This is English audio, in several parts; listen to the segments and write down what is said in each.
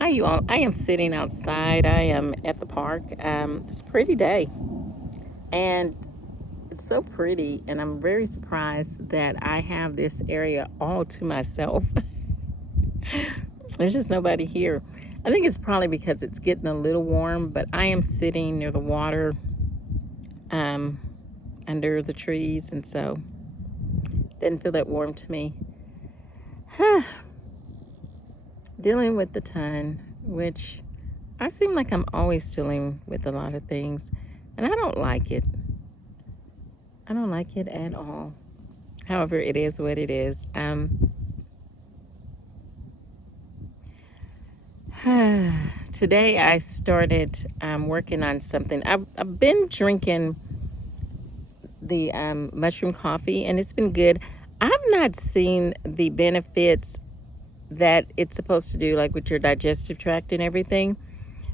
Hi, you all. I am sitting outside. I am at the park. It's a pretty day, and it's so pretty. And I'm very surprised that I have this area all to myself. There's just nobody here. I think it's probably because it's getting a little warm, but I am sitting near the water, um, under the trees, and so it didn't feel that warm to me. Dealing with the ton, which I seem like I'm always dealing with a lot of things, and I don't like it. I don't like it at all. However, it is what it is. Today I started working on something. I've been drinking the mushroom coffee, and it's been good. I've not seen the benefits that it's supposed to do, like with your digestive tract and everything.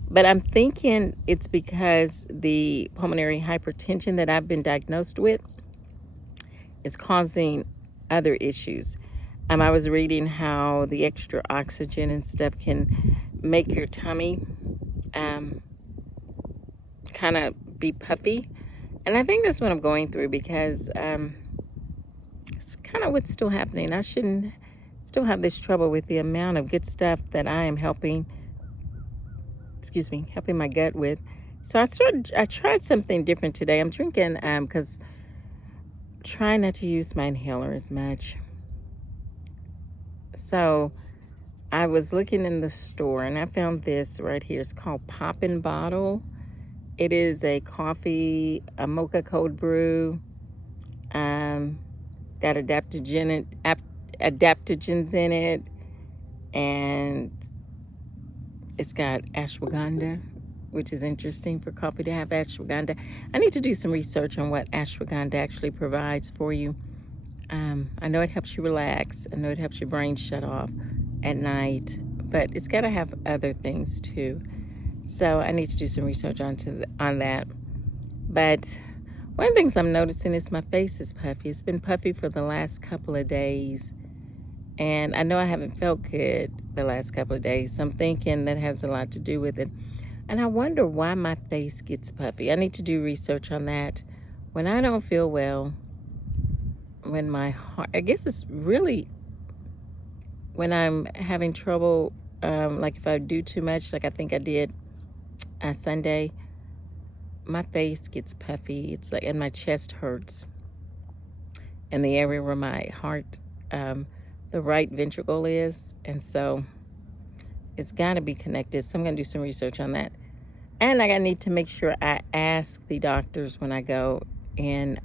But I'm thinking it's because the pulmonary hypertension that I've been diagnosed with is causing other issues. I was reading how the extra oxygen and stuff can make your tummy kind of be puffy. And I think that's what I'm going through because it's kind of what's still happening. I shouldn't still have this trouble with the amount of good stuff that I am helping my gut with. So I tried something different today. I'm drinking because trying not to use my inhaler as much. So I was looking in the store and I found this right here. It's called Poppin' Bottle. It is a coffee, a mocha cold brew. It's got adaptogens in it, and it's got ashwagandha, which is interesting for coffee to have ashwagandha. I need to do some research on what ashwagandha actually provides for you. I know it helps you relax. I know it helps your brain shut off at night, but it's got to have other things too. So I need to do some research on that. But one of the things I'm noticing is my face is puffy. It's been puffy for the last couple of days. And I know I haven't felt good the last couple of days. So I'm thinking that has a lot to do with it. And I wonder why my face gets puffy. I need to do research on that. When I don't feel well, when my heart, I guess it's really when I'm having trouble, like if I do too much, like I think I did Sunday, my face gets puffy. It's like, and my chest hurts. And the area where my heart, the right ventricle is. And so it's got to be connected. So I'm going to do some research on that. And I need to make sure I ask the doctors when I go in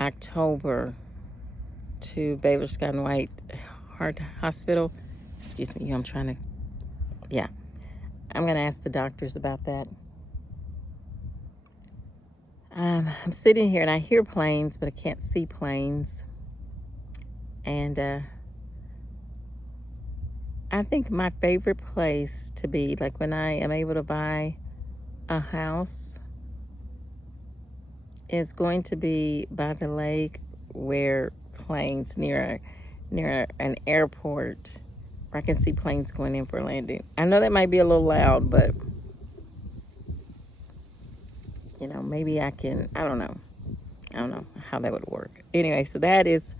October to Baylor Scott and White Heart Hospital. Excuse me, I'm going to ask the doctors about that. I'm sitting here and I hear planes, but I can't see planes. And I think my favorite place to be, like when I am able to buy a house, is going to be by the lake where planes near an airport where I can see planes going in for landing. I know that might be a little loud, but maybe I can, I don't know how that would work. Anyway, so that is,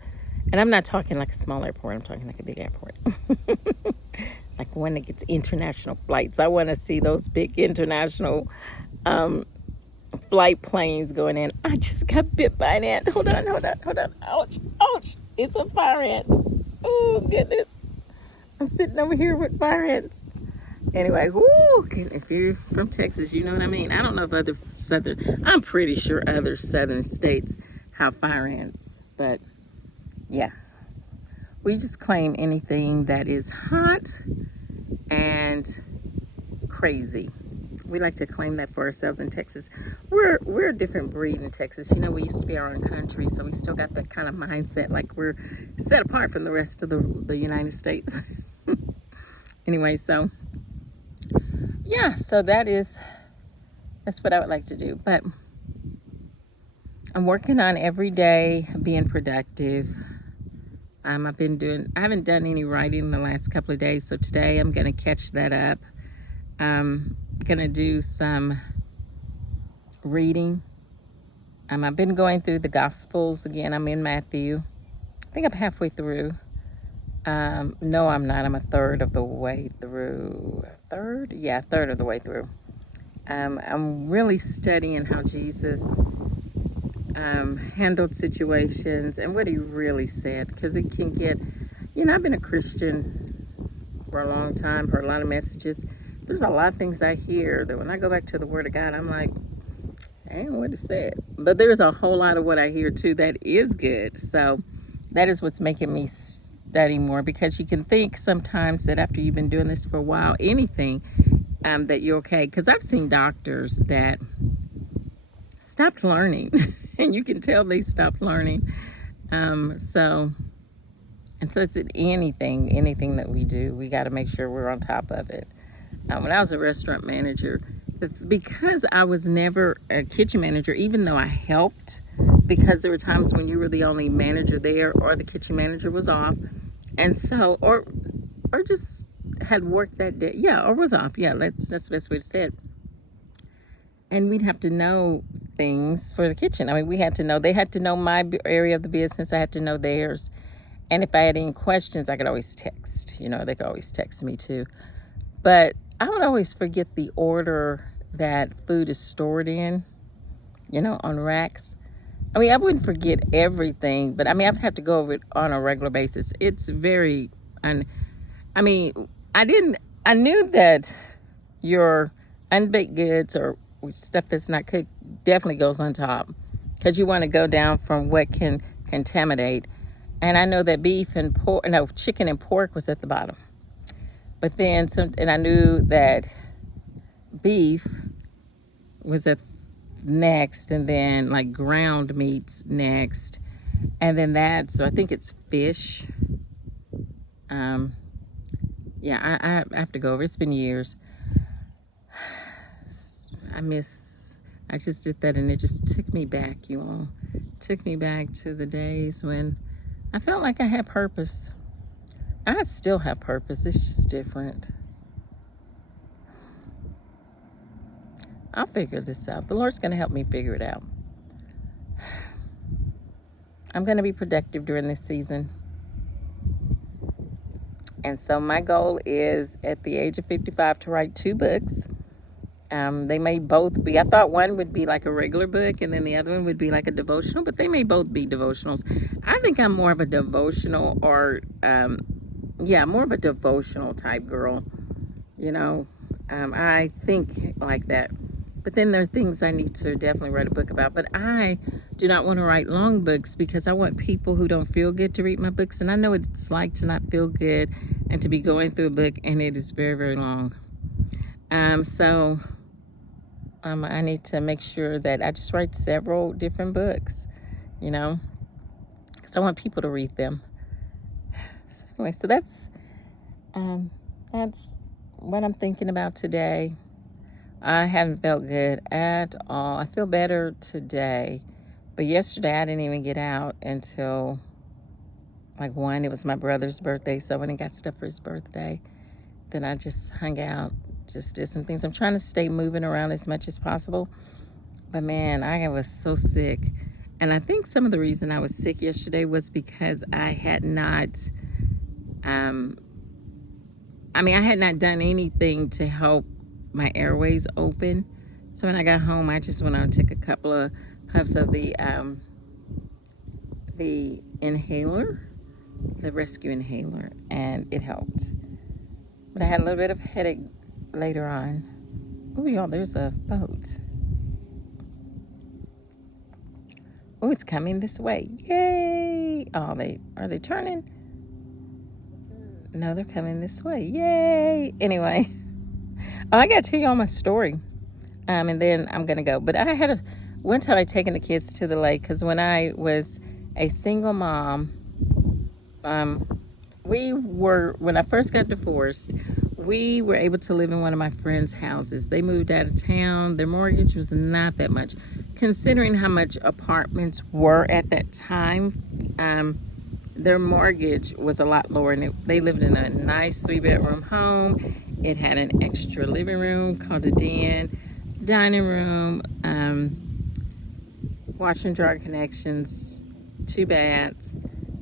and I'm not talking like a small airport, I'm talking like a big airport. Like one that gets international flights. I want to see those big international flight planes going in. I just got bit by an ant. Hold on. Ouch. It's a fire ant. Oh, goodness. I'm sitting over here with fire ants. Anyway, if you're from Texas, you know what I mean. I don't know if I'm pretty sure other southern states have fire ants. But, yeah. We just claim anything that is hot and crazy. We like to claim that for ourselves in Texas. We're a different breed in Texas. We used to be our own country, so we still got that kind of mindset, like we're set apart from the rest of the United States. Anyway, so yeah, so that's what I would like to do. But I'm working on every day being productive. I haven't done any writing the last couple of days, so today I'm going to catch that up. I'm going to do some reading. I've been going through the Gospels again. I'm in Matthew. I think I'm halfway through. No, I'm not. I'm a third of the way through. Third? Yeah, a third of the way through. I'm really studying how Jesus handled situations and what he really said, because it can get, I've been a Christian for a long time, heard a lot of messages. There's a lot of things I hear that when I go back to the Word of God, I'm like, I ain't know what it said. But there's a whole lot of what I hear too that is good. So that is what's making me study more, because you can think sometimes that after you've been doing this for a while, anything, that you're okay. Because I've seen doctors that stopped learning and you can tell they stopped learning. So it's anything that we do, we got to make sure we're on top of it. When I was a restaurant manager, because I was never a kitchen manager, even though I helped, because there were times when you were the only manager there, or the kitchen manager was off, and so or just had worked that day, or was off. That's the best way to say it. And we'd have to know things for the kitchen. I mean, we had to know, they had to know my area of the business, I had to know theirs. And if I had any questions, I could always text. They could always text me too. But I would always forget the order that food is stored in, on racks. I mean, I wouldn't forget everything, but I would have to go over it on a regular basis. It's very, I knew that your unbaked goods or stuff that's not cooked definitely goes on top, because you want to go down from what can contaminate. And I know that chicken and pork was at the bottom. But then and I knew that beef was at next, and then like ground meats next, and then so I think it's fish. I have to go over. It's been years. I just did that, and it just took me back, you all. It took me back to the days when I felt like I had purpose. I still have purpose. It's just different. I'll figure this out. The Lord's going to help me figure it out. I'm going to be productive during this season. And so my goal is, at the age of 55, to write 2 books. They may both be, I thought one would be like a regular book, and then the other one would be like a devotional, but they may both be devotionals. I think I'm more of a devotional, or more of a devotional type girl. I think like that. But then there are things I need to definitely write a book about. But I do not want to write long books, because I want people who don't feel good to read my books. And I know what it's like to not feel good and to be going through a book, and it is very, very long. I need to make sure that I just write several different books, because I want people to read them. So anyway, so that's what I'm thinking about today. I haven't felt good at all. I feel better today, but yesterday I didn't even get out until like 1. It was my brother's birthday, so I went and got stuff for his birthday. Then I just hung out, just did some things. I'm trying to stay moving around as much as possible, but man, I was so sick. And I think some of the reason I was sick yesterday was because I had not done anything to help my airways open. So when I got home, I just went out and took a couple of puffs of the inhaler, the rescue inhaler, and it helped. But I had a little bit of headache later on. Oh, y'all, there's a boat. Oh, it's coming this way. Yay! Oh, are they turning? No, they're coming this way. Yay! Anyway, I got to tell you all my story, and then I'm gonna go. But one time I taken the kids to the lake, because when I was a single mom, when I first got divorced, we were able to live in one of my friends' houses. They moved out of town. Their mortgage was not that much, considering how much apartments were at that time. their mortgage was a lot lower, and they lived in a nice 3-bedroom home. It had an extra living room called a den, dining room, washer and dryer connections, 2 baths,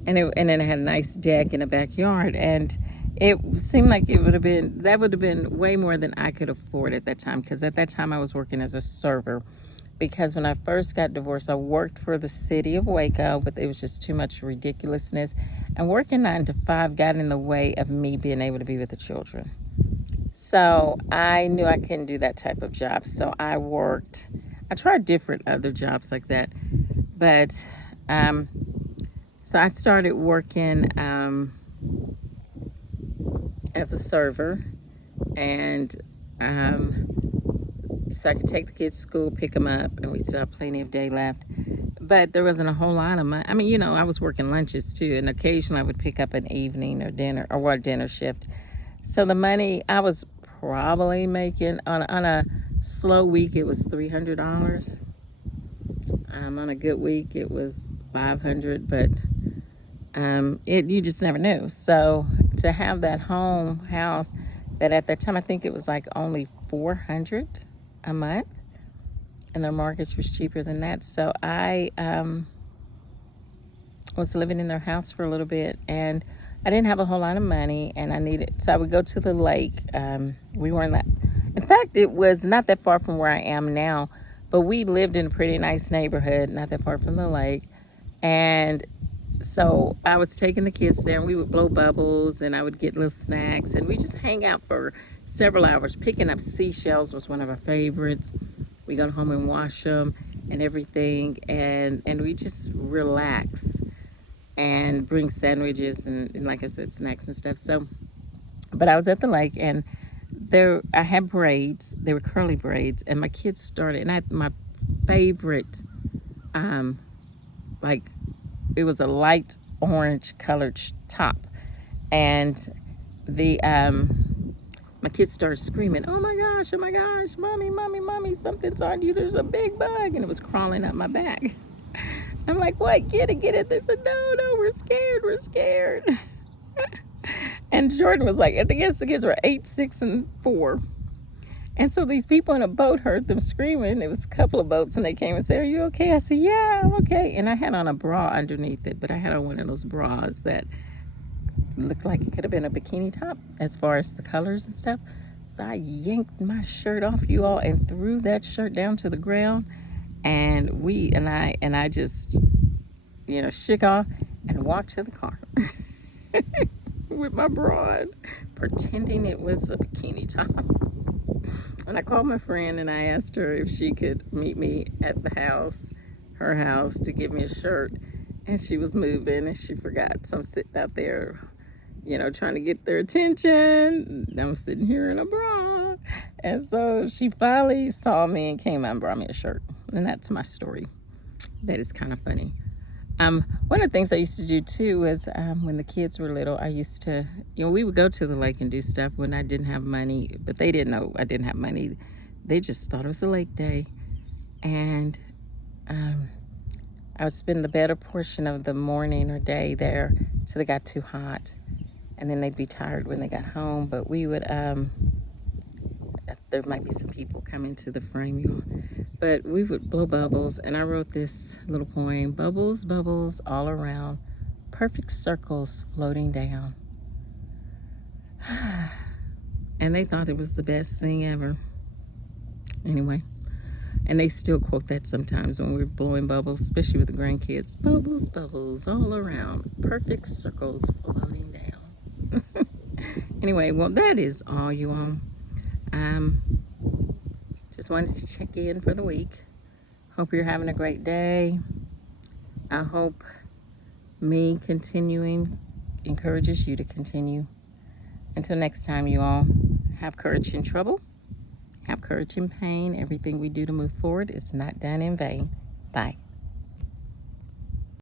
and then it had a nice deck in the backyard. And it seemed like that would have been way more than I could afford at that time, because at that time I was working as a server. Because when I first got divorced, I worked for the city of Waco, but it was just too much ridiculousness. And working 9 to 5 got in the way of me being able to be with the children. So I knew I couldn't do that type of job. So I tried different other jobs like that. But, so I started working as a server, and so I could take the kids to school, pick them up, and we still have plenty of day left. But there wasn't a whole lot of money. I mean, I was working lunches too, and occasionally I would pick up an evening or dinner or dinner shift. So the money I was probably making on a slow week, it was $300. On a good week, it was $500, but you just never knew. So to have that house that at that time I think it was like only $400 a month, and their mortgage was cheaper than that. So I was living in their house for a little bit, and I didn't have a whole lot of money, and so I would go to the lake. We were in fact, it was not that far from where I am now, but we lived in a pretty nice neighborhood, not that far from the lake. And so I was taking the kids there, and we would blow bubbles, and I would get little snacks, and we just hang out for several hours. Picking up seashells was one of our favorites. We go home and wash them and everything, and we just relax and bring sandwiches and like I said, snacks and stuff. So, but I was at the lake, and I had braids. They were curly braids, and my kids started, and I had my favorite, like, it was a light orange colored top, and my kids started screaming, oh my gosh, mommy, something's on you, there's a big bug, and it was crawling up my back. I'm like, what? Get it. They said, no, we're scared. And Jordan was like, I think the kids were 8, 6, and 4. And so these people in a boat heard them screaming. It was a couple of boats, and they came and said, are you okay? I said, yeah, I'm okay. And I had on a bra underneath it, but I had on one of those bras that looked like it could have been a bikini top as far as the colors and stuff. So I yanked my shirt off, you all, and threw that shirt down to the ground. And I just, shook off and walked to the car with my bra on, pretending it was a bikini top. And I called my friend, and I asked her if she could meet me at her house, to give me a shirt. And she was moving, and she forgot. So I'm sitting out there, trying to get their attention. I'm sitting here in a bra. And so she finally saw me and came out and brought me a shirt. And that's my story. That is kind of funny. One of the things I used to do too was when the kids were little, I used to, we would go to the lake and do stuff when I didn't have money, but they didn't know I didn't have money. They just thought it was a lake day. And I would spend the better portion of the morning or day there till it got too hot. And then they'd be tired when they got home. But we would, there might be some people coming to the frame, y'all. But we would blow bubbles, and I wrote this little poem: bubbles, bubbles all around, perfect circles floating down. And they thought it was the best thing ever. Anyway, and they still quote that sometimes when we're blowing bubbles, especially with the grandkids. Bubbles, bubbles all around, perfect circles floating down. Anyway, well, that is all, you all. Just wanted to check in for the week. Hope you're having a great day. I hope me continuing encourages you to continue. Until next time, you all, have courage in trouble. Have courage in pain. Everything we do to move forward is not done in vain. Bye.